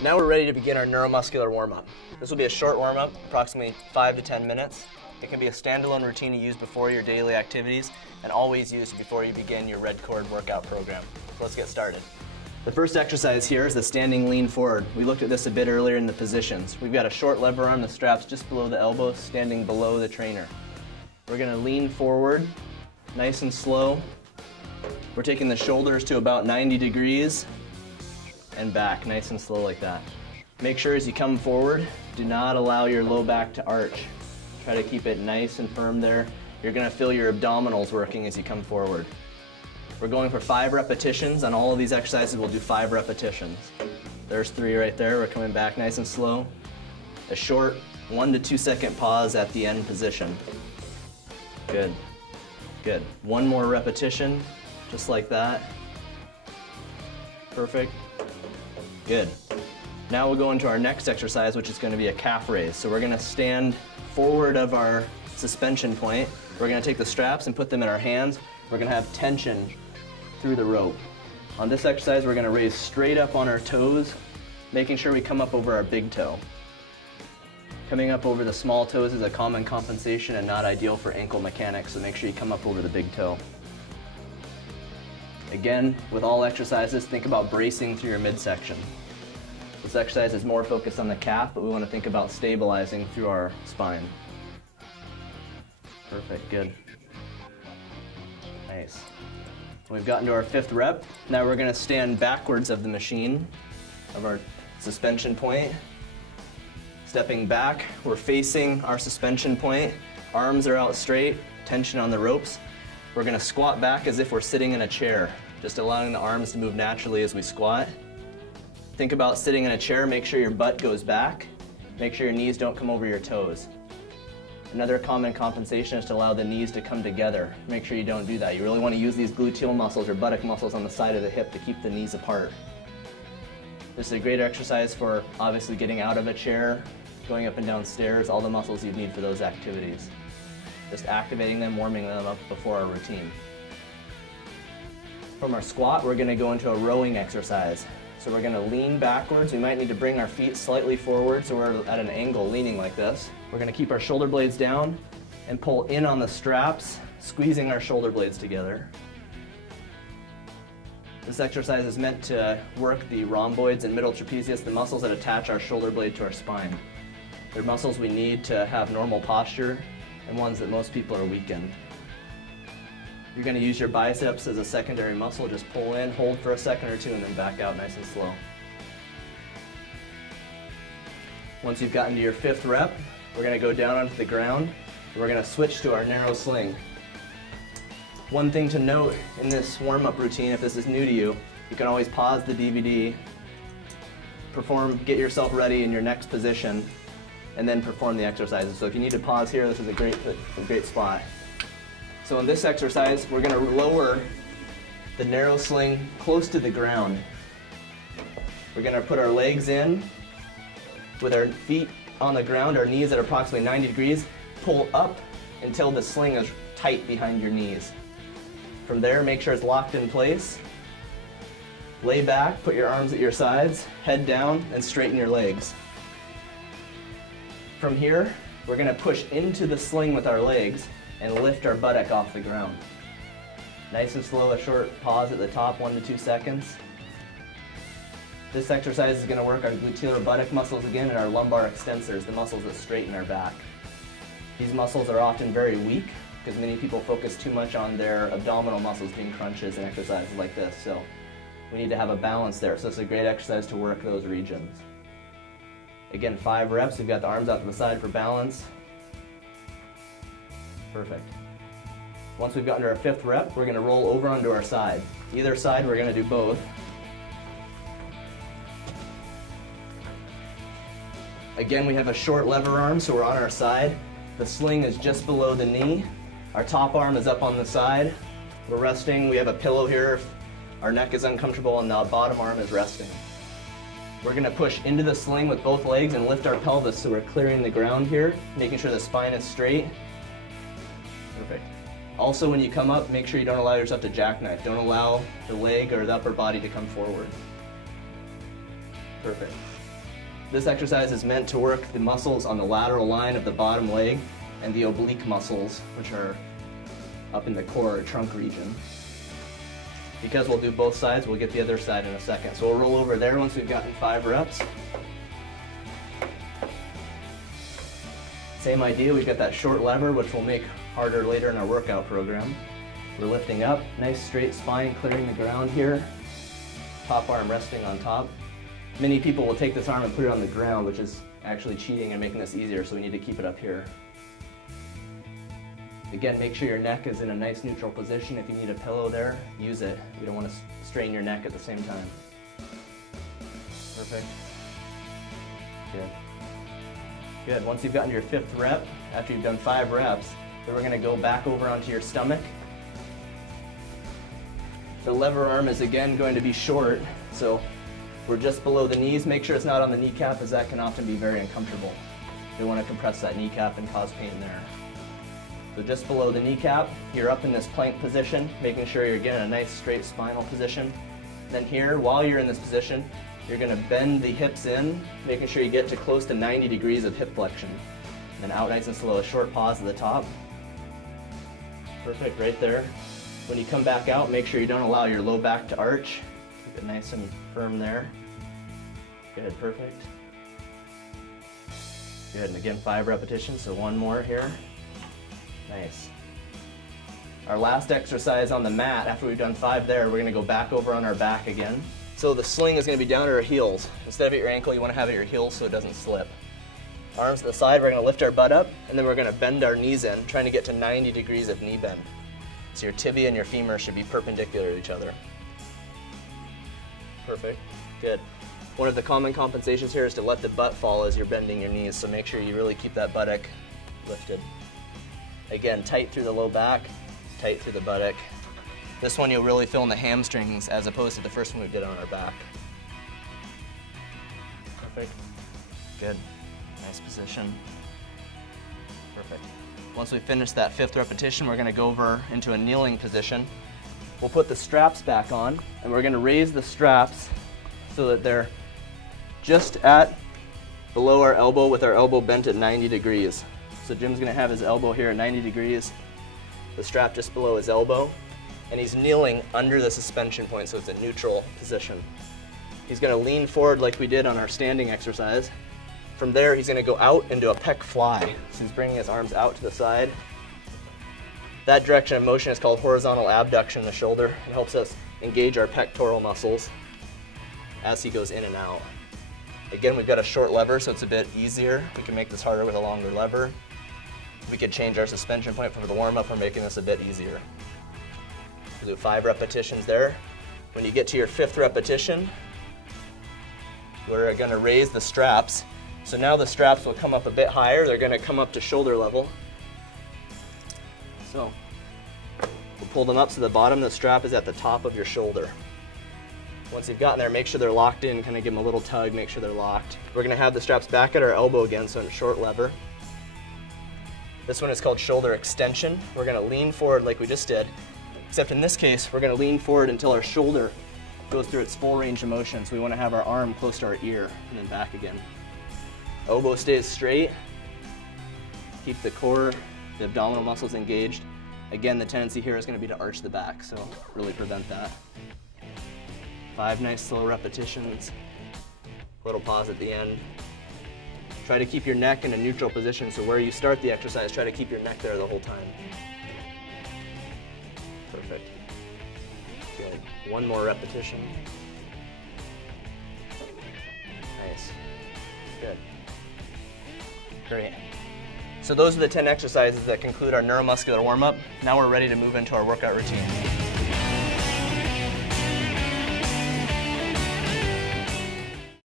Now we're ready to begin our neuromuscular warm-up. This will be a short warm-up, approximately 5 to 10 minutes. It can be a standalone routine to use before your daily activities and always used before you begin your Redcord workout program. So let's get started. The first exercise here is the standing lean forward. We looked at this a bit earlier in the positions. We've got a short lever arm, the straps just below the elbow, standing below the trainer. We're going to lean forward, nice and slow. We're taking the shoulders to about 90 degrees and back, nice and slow like that. Make sure as you come forward, do not allow your low back to arch. Try to keep it nice and firm there. You're going to feel your abdominals working as you come forward. We're going for 5 repetitions. On all of these exercises, we'll do 5 repetitions. There's 3 right there. We're coming back nice and slow. A short 1 to 2 second pause at the end position. Good. Good. One more repetition, just like that. Perfect. Good. Now we'll go into our next exercise, which is going to be a calf raise. So we're going to stand forward of our suspension point. We're going to take the straps and put them in our hands. We're going to have tension through the rope. On this exercise, we're going to raise straight up on our toes, making sure we come up over our big toe. Coming up over the small toes is a common compensation and not ideal for ankle mechanics, so make sure you come up over the big toe. Again, with all exercises, think about bracing through your midsection. This exercise is more focused on the calf, but we want to think about stabilizing through our spine. Perfect, good. Nice. We've gotten to our 5th rep. Now we're going to stand backwards of the machine, of our suspension point. Stepping back, we're facing our suspension point. Arms are out straight, tension on the ropes. We're going to squat back as if we're sitting in a chair, just allowing the arms to move naturally as we squat. Think about sitting in a chair, make sure your butt goes back. Make sure your knees don't come over your toes. Another common compensation is to allow the knees to come together. Make sure you don't do that. You really want to use these gluteal muscles or buttock muscles on the side of the hip to keep the knees apart. This is a great exercise for obviously getting out of a chair, going up and down stairs, all the muscles you'd need for those activities. Just activating them, warming them up before our routine. From our squat, we're going to go into a rowing exercise. So we're going to lean backwards. We might need to bring our feet slightly forward so we're at an angle leaning like this. We're going to keep our shoulder blades down and pull in on the straps, squeezing our shoulder blades together. This exercise is meant to work the rhomboids and middle trapezius, the muscles that attach our shoulder blade to our spine. They're muscles we need to have normal posture and ones that most people are weak in. You're going to use your biceps as a secondary muscle. Just pull in, hold for a second or two, and then back out nice and slow. Once you've gotten to your 5th rep, we're going to go down onto the ground, and we're going to switch to our narrow sling. One thing to note in this warm-up routine, if this is new to you, you can always pause the DVD, get yourself ready in your next position, and then perform the exercises. So if you need to pause here, this is a great spot. So in this exercise, we're going to lower the narrow sling close to the ground. We're going to put our legs in with our feet on the ground, our knees at approximately 90 degrees, pull up until the sling is tight behind your knees. From there, make sure it's locked in place. Lay back, put your arms at your sides, head down, and straighten your legs. From here, we're going to push into the sling with our legs and lift our buttock off the ground. Nice and slow, a short pause at the top, 1 to 2 seconds. This exercise is going to work our gluteal buttock muscles again and our lumbar extensors, the muscles that straighten our back. These muscles are often very weak because many people focus too much on their abdominal muscles being crunches and exercises like this. So we need to have a balance there. So it's a great exercise to work those regions. Again, 5 reps. We've got the arms out to the side for balance. Perfect. Once we've gotten to our 5th rep, we're going to roll over onto our side. Either side, we're going to do both. Again, we have a short lever arm, so we're on our side. The sling is just below the knee. Our top arm is up on the side. We're resting. We have a pillow here if our neck is uncomfortable, and the bottom arm is resting. We're going to push into the sling with both legs and lift our pelvis so we're clearing the ground here, making sure the spine is straight. Perfect. Also, when you come up, make sure you don't allow yourself to jackknife. Don't allow the leg or the upper body to come forward. Perfect. This exercise is meant to work the muscles on the lateral line of the bottom leg and the oblique muscles, which are up in the core or trunk region. Because we'll do both sides, we'll get the other side in a second. So we'll roll over there once we've gotten 5 reps. Same idea, we've got that short lever, which will make harder later in our workout program. We're lifting up, nice straight spine, clearing the ground here. Top arm resting on top. Many people will take this arm and put it on the ground, which is actually cheating and making this easier, so we need to keep it up here. Again, make sure your neck is in a nice neutral position. If you need a pillow there, use it. You don't want to strain your neck at the same time. Perfect. Good. Good. Once you've gotten your 5th rep, after you've done 5 reps, then we're going to go back over onto your stomach. The lever arm is again going to be short, so we're just below the knees. Make sure it's not on the kneecap, as that can often be very uncomfortable. You want to compress that kneecap and cause pain there. So just below the kneecap, you're up in this plank position, making sure you're getting a nice straight spinal position. Then here, while you're in this position, you're going to bend the hips in, making sure you get to close to 90 degrees of hip flexion. Then out nice and slow, a short pause at the top. Perfect, right there. When you come back out, make sure you don't allow your low back to arch. Keep it nice and firm there. Good, perfect. Good, and again 5 repetitions, so 1 more here. Nice. Our last exercise on the mat, after we've done 5 there, we're going to go back over on our back again. So the sling is going to be down at our heels. Instead of at your ankle, you want to have it at your heels so it doesn't slip. Arms to the side, we're going to lift our butt up, and then we're going to bend our knees in, trying to get to 90 degrees of knee bend. So your tibia and your femur should be perpendicular to each other. Perfect. Good. One of the common compensations here is to let the butt fall as you're bending your knees, so make sure you really keep that buttock lifted. Again, tight through the low back, tight through the buttock. This one you'll really feel in the hamstrings as opposed to the first one we did on our back. Perfect. Good. Nice position. Perfect. Once we finish that 5th repetition, we're going to go over into a kneeling position. We'll put the straps back on, and we're going to raise the straps so that they're just at below our elbow with our elbow bent at 90 degrees. So Jim's going to have his elbow here at 90 degrees, the strap just below his elbow, and he's kneeling under the suspension point, so it's a neutral position. He's going to lean forward like we did on our standing exercise. From there, he's going to go out into a pec fly. So he's bringing his arms out to the side. That direction of motion is called horizontal abduction in the shoulder. It helps us engage our pectoral muscles as he goes in and out. Again, we've got a short lever, so it's a bit easier. We can make this harder with a longer lever. We could change our suspension point for the warm-up for making this a bit easier. We'll do 5 repetitions there. When you get to your 5th repetition, we're going to raise the straps. So now the straps will come up a bit higher. They're going to come up to shoulder level. So we'll pull them up so the bottom of the strap is at the top of your shoulder. Once you've gotten there, make sure they're locked in, kind of give them a little tug, make sure they're locked. We're going to have the straps back at our elbow again, so in a short lever. This one is called shoulder extension. We're going to lean forward like we just did, except in this case, we're going to lean forward until our shoulder goes through its full range of motion. So we want to have our arm close to our ear and then back again. Elbow stays straight. Keep the core, the abdominal muscles engaged. Again, the tendency here is going to be to arch the back, so really prevent that. 5 nice slow repetitions. Little pause at the end. Try to keep your neck in a neutral position, so where you start the exercise, try to keep your neck there the whole time. Perfect. Good. 1 more repetition. Nice. Good. Great. So those are the 10 exercises that conclude our neuromuscular warm-up. Now we're ready to move into our workout routine.